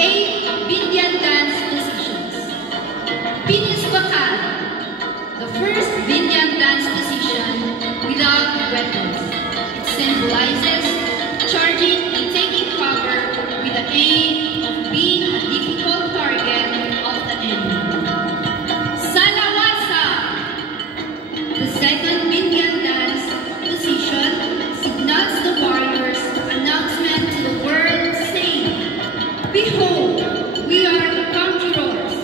8 Binyan dance positions. Pinis Bakal, the first Binyan dance position without weapons. It symbolizes charging and taking cover with the aim of being a difficult target of the enemy. Salawasa, the second Binyan dance position, signals the warriors' announcement to the world saying, "Behold, we are the conquerors.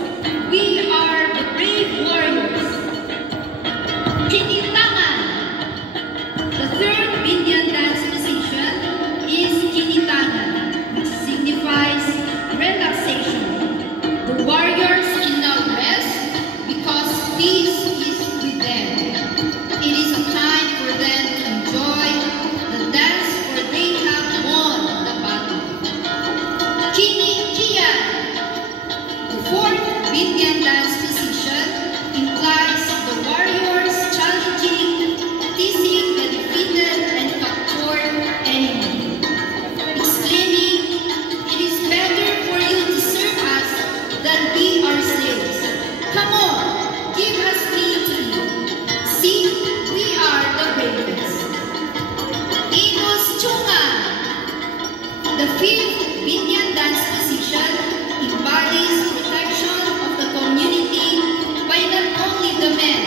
We are the brave warriors." Kinitangan, the third Binyan dance position, is Kinitangan, which signifies relaxation. The warriors can now rest because peace is with them. It is a time for them to enjoy the dance, for they have won the battle. Kinikian, the fourth Binyan dance position, implies the warriors challenging, teasing the defeated and captured enemy, exclaiming, "It is better for you to serve us than be our slaves. Come on, give us meat to eat. See, we are the bravest." Inos Chungan, the fifth Binyan dance position, embodies protection of the community by not only the men,